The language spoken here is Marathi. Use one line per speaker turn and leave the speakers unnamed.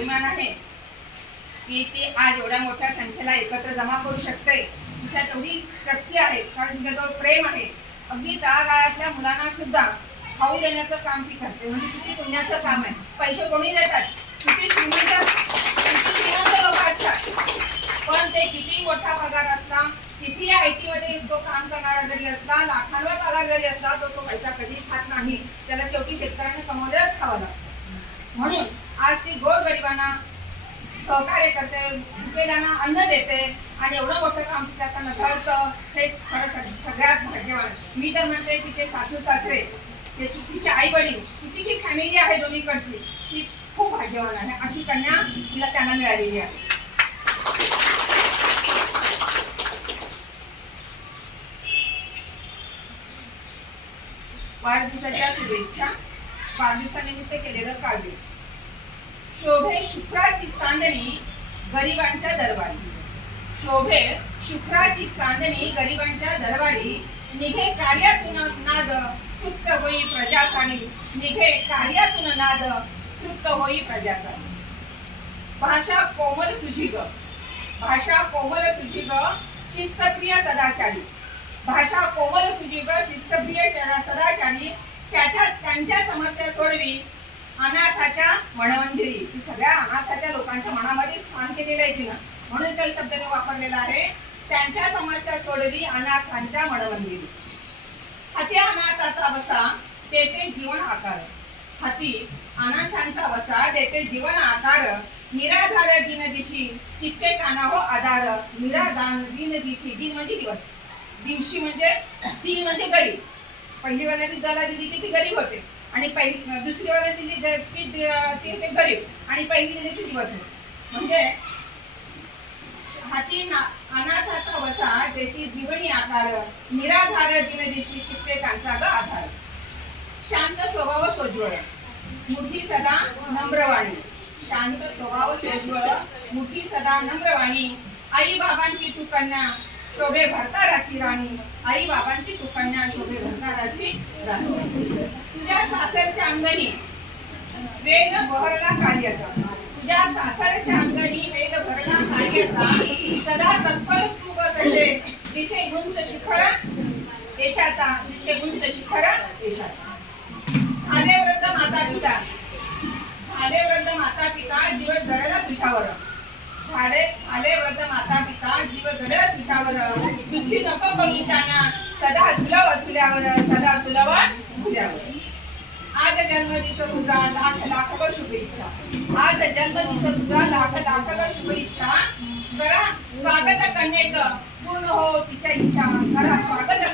अभिमान आहे की ती आज एवढ्या मोठ्या संख्येला एकत्र जमा करू शकते. तिच्यात एवढी शक्ती आहे कारण तिच्याजवळ प्रेम आहे. अगदी तळागाळातल्या मुलांना सुद्धा खाऊ देण्याचं काम ती करते. म्हणजे किती पुण्याचं काम आहे. पैसे कोणी देतात? किती श्रीमंत किती श्रीमंत लोक असतात. पण ते किती मोठा पगार असला किती आय टी मध्ये तो काम करणारा जरी असला लाखांवर पगार जरी असला तर तो पैसा कधी खात नाही. त्याला शेवटी शेतकऱ्यांना कमवलेलाच खावा लागतो. म्हणून आज ती गोरगरिबांना सहकार्य करते भुकेल्यांना अन्न देते आणि एवढं मोठं काम तिच्या कळतं हे खरं सगळ्यात भाग्यवान. मी तर म्हणते तिचे सासू सासरे त्याची तिचे आई वडील तिची जी फॅमिली आहे दोन्हीकडची ती खूप भाग्यवान आहे. अशी कन्या तिला त्यांना मिळालेली आहे. वाढदिवसाच्या शुभेच्छा. वाढदिवसानिमित्त केलेलं काव्य. शोभे शुक्राची चांदणी गरिबांच्या दरबारी. शोभे शुक्राची चांदणी गरिबांच्या दरबारी. निघे कार्यातून नाद तृप्त होई प्रजासाणी निघे कार्यातून नाद तृप्त होई प्रजासाणी भाषा कोमल तुझी ग. भाषा कोमल तुझी ग शिस्तप्रिय सदाचारी. भाषा कोमल तुझी ग शिस्तप्रिय सदाचारी. त्याच्या त्यांच्या समस्या सोडवी. अनाथाच्या मणवंदिरी ती सगळ्या अनाथाच्या लोकांच्या मनामध्ये स्थान केलेलं आहे तिनं. म्हणून त्या शब्दाने वापरलेला आहे त्यांच्या समस्या सोडवी अनाथांच्या मणवंदिरी हाती अनाथाचा वसा तेथे जीवन आकार. हाती अनाथांचा वसा देते जीवन आकार. निराधार दिन दिशी तिथे काना हो आधार. निराधान दिन दिशी दिन म्हणजे दिवस. दिवशी म्हणजे ती म्हणजे गरीब. पहिली वर्णाची जला दिली की ती गरीब होते? आणि पहिली दुसरी वाला दिली ती गरीब आणि पहिली दिली ती दिवस म्हणजे हाती अनाथाचा वसा देती जीवनी आधार निराधार दिवशी कित्येकांचा ग आधार. शांत स्वभाव सोज्वळ. मुठी सदा नम्रवाणी. शांत स्वभाव सोज्वळ. मुठी सदा नम्रवाणी. आई बाबांची तू कन्या शोभे भरताराची राणी. आई बाबांची तू शोभे भरताराची राणी. तुझ्या सासरच्या अंगणी वेग बहरला कार्याचा. तुझ्या सासरच्या अंगणी वेद भरला कार्याचा. सदा तत्पर तू बसते दिशे गुंच शिखर देशाचा. दिशे गुंच शिखर देशाचा. झाले वृद्ध माता पिता. झाले वृद्ध माता पिता जीवन धरला तुझ्यावर. झाडे आले व्रत माता पिता जीव धरला तुझ्यावर दुःखी नको करू त्यांना सदा झुलव झुल्यावर सदा झुलवा झुल्यावर. आज जन्मदिवस तुझा लाख लाख व शुभेच्छा. आज जन्मदिवस तुझा लाख लाख व शुभेच्छा. करा स्वागत कन्येचं. पूर्ण हो तिच्या इच्छा. करा स्वागत